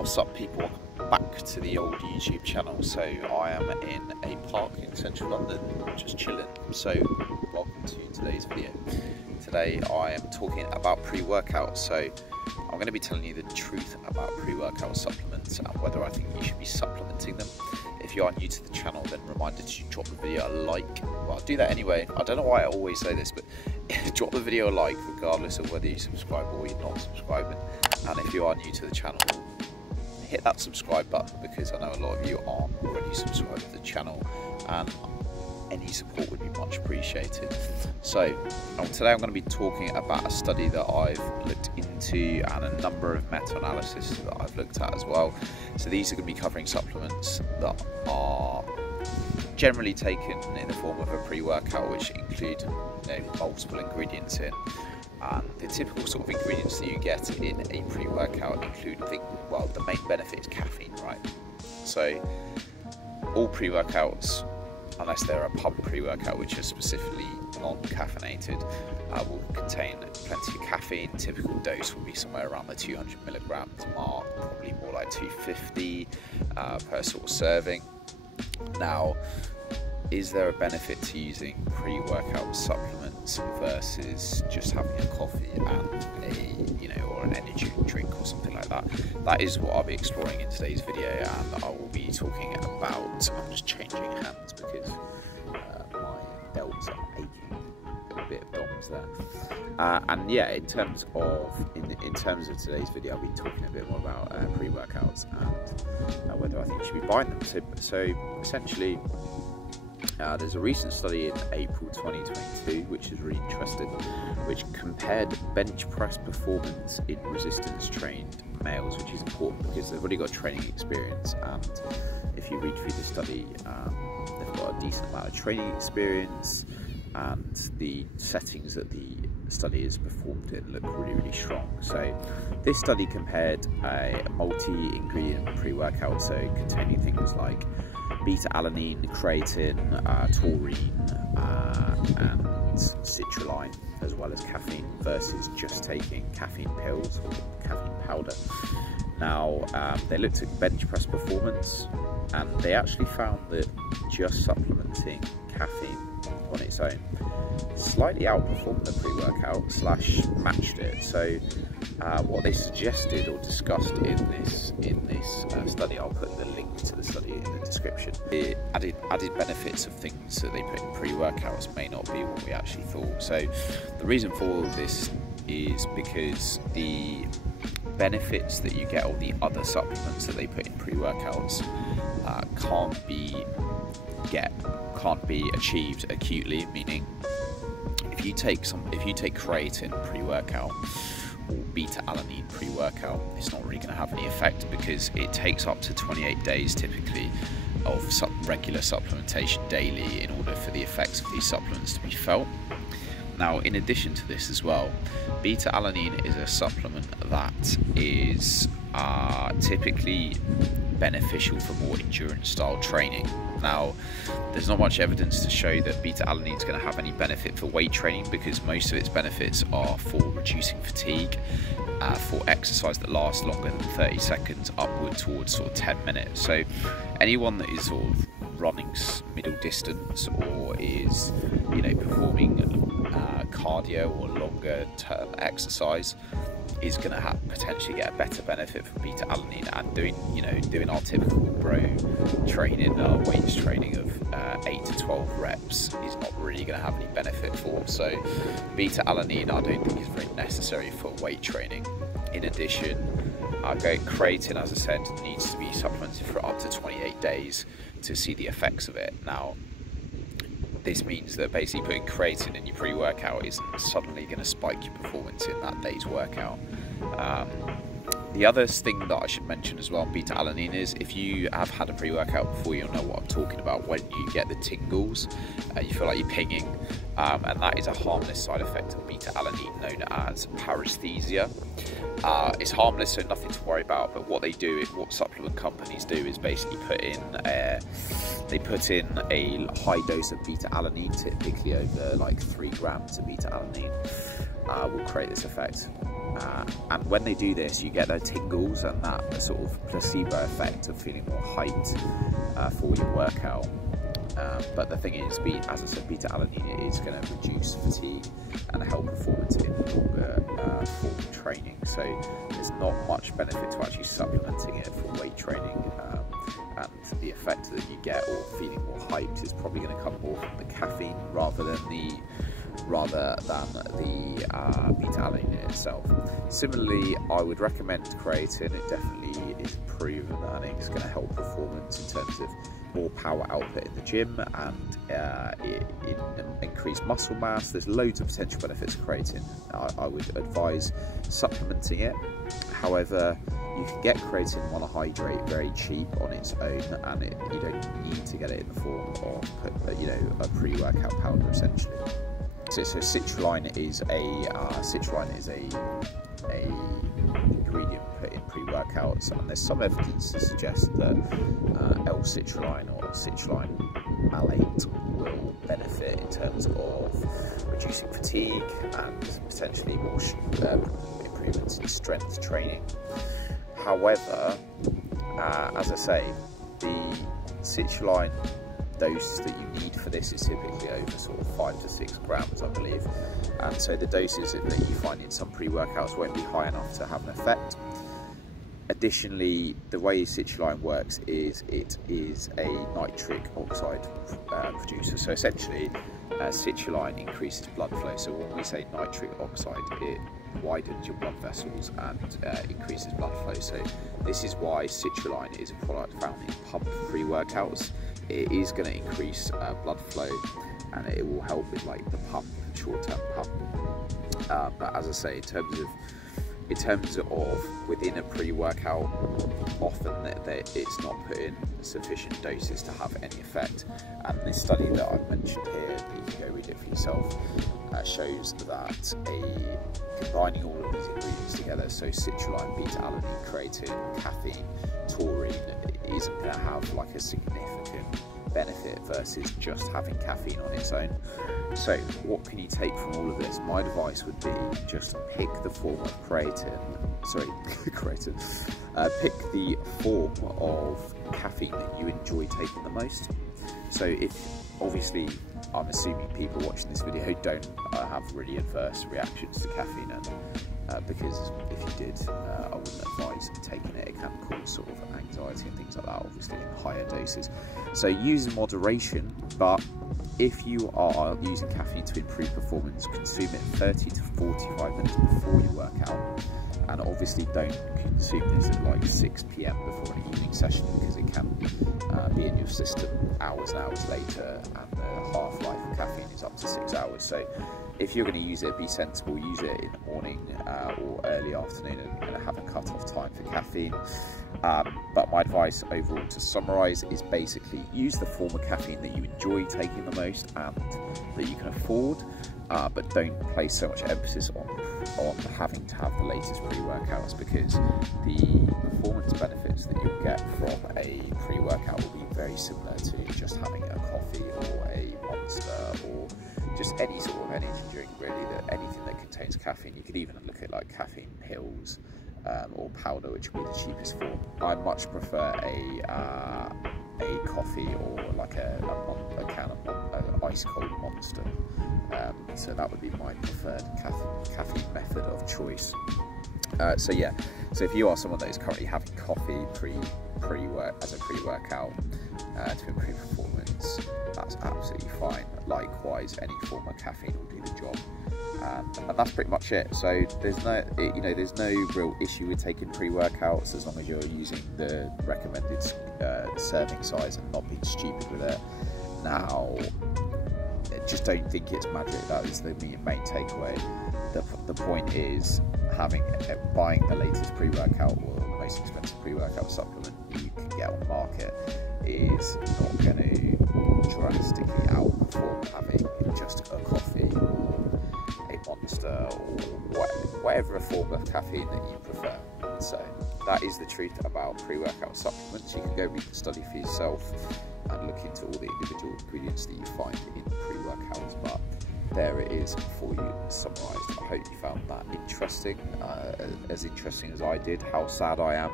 What's up, people? Back to the old YouTube channel. So I am in a park in central London, just chilling. So welcome to today's video. Today I am talking about pre-workouts. So I'm going to be telling you the truth about pre-workout supplements and whether I think you should be supplementing them. If you are new to the channel, then reminder to drop the video a like. Well, I'll do that anyway. I don't know why I always say this, but drop the video a like regardless of whether you subscribe or you're not subscribing. And if you are new to the channel, hit that subscribe button, because I know a lot of you aren't already subscribed to the channel, and any support would be much appreciated. So today I'm going to be talking about a study that I've looked into and a number of meta-analysis that I've looked at as well. So these are going to be covering supplements that are generally taken in the form of a pre-workout, which include multiple ingredients in. And the typical sort of ingredients that you get in a pre-workout include, the main benefit is caffeine, right? So all pre-workouts, unless they're a pump pre-workout, which is specifically non-caffeinated, will contain plenty of caffeine. Typical dose will be somewhere around the 200 milligrams mark, probably more like 250 per sort of serving. Now, is there a benefit to using pre-workout supplements versus just having a coffee and or an energy drink or something like that? That is what I'll be exploring in today's video, and I will be talking about. I'm just changing hands because my delts are aching. A bit of DOMs there. And yeah, in terms of today's video, I'll be talking a bit more about pre-workouts and whether I think you should be buying them. So essentially, there's a recent study in April 2022 which is really interesting, which compared bench press performance in resistance trained males, which is important because they've already got training experience, and if you read through the study, they've got a decent amount of training experience, and the settings that the study is performed in look really strong. So this study compared a multi-ingredient pre-workout, so containing things like beta-alanine, creatine, taurine, and citrulline, as well as caffeine, versus just taking caffeine pills or caffeine powder. Now, they looked at bench press performance, and they actually found that just supplementing caffeine on its own slightly outperformed the pre-workout / matched it. So what they suggested or discussed in this study, I'll put the link to the study in the description. The added benefits of things that they put in pre-workouts may not be what we actually thought. So the reason for all this is because the benefits that you get, or the other supplements that they put in pre-workouts, can't be achieved acutely. Meaning, if you take creatine pre-workout or beta-alanine pre-workout, it's not really going to have any effect, because it takes up to 28 days typically of regular supplementation daily in order for the effects of these supplements to be felt. Now, in addition to this as well, beta-alanine is a supplement that is typically beneficial for more endurance style training. Now, there's not much evidence to show that beta-alanine is going to have any benefit for weight training, because most of its benefits are for reducing fatigue, for exercise that lasts longer than 30 seconds upward towards sort of 10 minutes. So anyone that is sort of running middle distance, or is performing cardio or longer term exercise, is going to potentially get a better benefit from beta-alanine. And doing our typical bro training, weights training of 8 to 12 reps is not really going to have any benefit for. So beta-alanine I don't think is very necessary for weight training. In addition, creatine, as I said, needs to be supplemented for up to 28 days to see the effects of it. Now, this means that basically putting creatine in your pre-workout isn't suddenly going to spike your performance in that day's workout. The other thing that I should mention as well on beta-alanine is, if you have had a pre-workout before, you'll know what I'm talking about when you get the tingles, you feel like you're pinging, and that is a harmless side effect of beta-alanine known as paresthesia. It's harmless, so nothing to worry about, but what what supplement companies do is basically put in a high dose of beta-alanine, typically over like 3 grams of beta-alanine, will create this effect. And when they do this, you get their tingles and that sort of placebo effect of feeling more hyped for your workout. But the thing is, as I said, beta-alanine is going to reduce fatigue and help performance in longer form training. So there's not much benefit to actually supplementing it for weight training. And the effect that you get, or feeling more hyped, is probably going to come more from the caffeine rather than the beta-alanine itself. Similarly, I would recommend creatine. It definitely is proven and it's going to help performance in terms of more power output in the gym and increased muscle mass. There's loads of potential benefits of creatine. I would advise supplementing it. However, you can get creatine monohydrate very cheap on its own, and you don't need to get it in the form of a pre-workout powder essentially. So citrulline is a ingredient put in pre-workouts, and there's some evidence to suggest that L-citrulline or citrulline malate will benefit in terms of reducing fatigue and potentially more improvements in strength training. However, as I say, the citrulline dose that you need for this is typically over sort of 5 to 6 grams, I believe, and so the doses that you find in some pre-workouts won't be high enough to have an effect. Additionally, the way citrulline works is it is a nitric oxide producer. So essentially, citrulline increases blood flow. So when we say nitric oxide, it widens your blood vessels and increases blood flow. So this is why citrulline is a product found in pump pre-workouts. It is going to increase blood flow, and it will help with like the pump, short-term pump. But as I say, in terms of within a pre-workout, often it's not put in sufficient doses to have any effect. And this study that I've mentioned here, that you can go read it for yourself, shows that combining all of these ingredients together, so citrulline, beta-alanine, creatine, caffeine, taurine, isn't going to have like a significant benefit versus just having caffeine on its own. So what can you take from all of this? My advice would be just pick the form of pick the form of caffeine that you enjoy taking the most. So if obviously, I'm assuming people watching this video don't have really adverse reactions to caffeine, and because if you did, I wouldn't advise taking it. It can cause sort of anxiety and things like that, obviously in higher doses. So use in moderation, but if you are using caffeine to improve performance, consume it 30 to 45 minutes before you work out. And obviously don't consume this at like 6 PM before an evening session, because it can be in your system hours and hours later, and the half-life of caffeine is up to 6 hours. So if you're going to use it, be sensible, use it in the morning or early afternoon, and have a cut-off time for caffeine. But my advice overall, to summarise, is basically use the form of caffeine that you enjoy taking the most and that you can afford, but don't place so much emphasis on having to have the latest pre-workouts, because the performance benefits that you'll get from a pre-workout will be very similar to just having a coffee or a Monster or just any sort of energy drink, really. Anything that contains caffeine. You could even look at like caffeine pills or powder, which would be the cheapest form. I much prefer a coffee or like a can of ice cold Monster. So that would be my preferred caffeine method of choice. So yeah, so if you are someone that is currently having coffee as a pre-workout to improve performance, that's absolutely fine. Likewise, any form of caffeine will do the job. And that's pretty much it. So there's no real issue with taking pre-workouts as long as you're using the recommended serving size and not being stupid with it. Now, just don't think it's magic. That is the main takeaway. The point is buying the latest pre-workout or the most expensive pre-workout supplement you can get on the market is not going to drastically outperform having just a coffee or a Monster or whatever form of caffeine that you prefer. So that is the truth about pre-workout supplements. You can go read the study for yourself and look into all the individual ingredients that you find in pre-workouts, but there it is for you summarised. I hope you found that interesting, as interesting as I did. How sad I am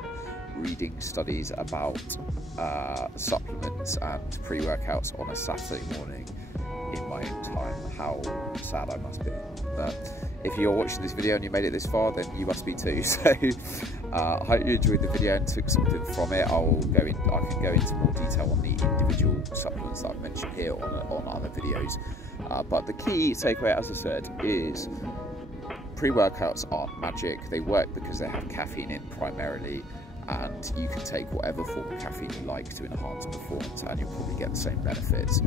reading studies about supplements and pre-workouts on a Saturday morning in my own time. How sad I must be. But if you're watching this video and you made it this far, then you must be too. So I hope you enjoyed the video and took something from it. I can go into more detail on the individual supplements that I've mentioned here on other videos. But the key takeaway, as I said, is pre-workouts aren't magic. They work because they have caffeine in primarily, and you can take whatever form of caffeine you like to enhance performance, and you'll probably get the same benefits.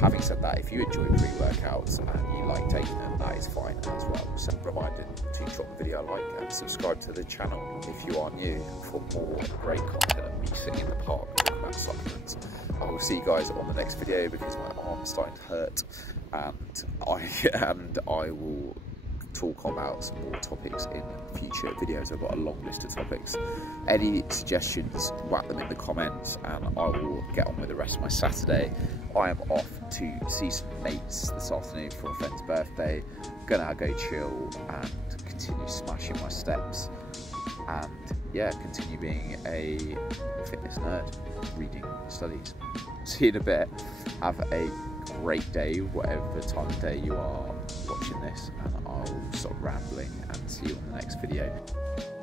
Having said that, if you enjoy pre-workouts and you like taking them, that is fine as well. So reminded to drop the video a like and subscribe to the channel if you are new for more great content of me sitting in the park talking about supplements. I will see you guys on the next video because my arm's starting to hurt, and I will talk about some more topics in future videos. I've got a long list of topics. Any suggestions, whack them in the comments and I will get on with the rest of my Saturday. I am off to see some mates this afternoon for a friend's birthday. Gonna go chill and continue smashing my steps, and yeah, continue being a fitness nerd, reading studies. See you in a bit. Have a great day, whatever time of day you are watching this, and I'll stop rambling and see you on the next video.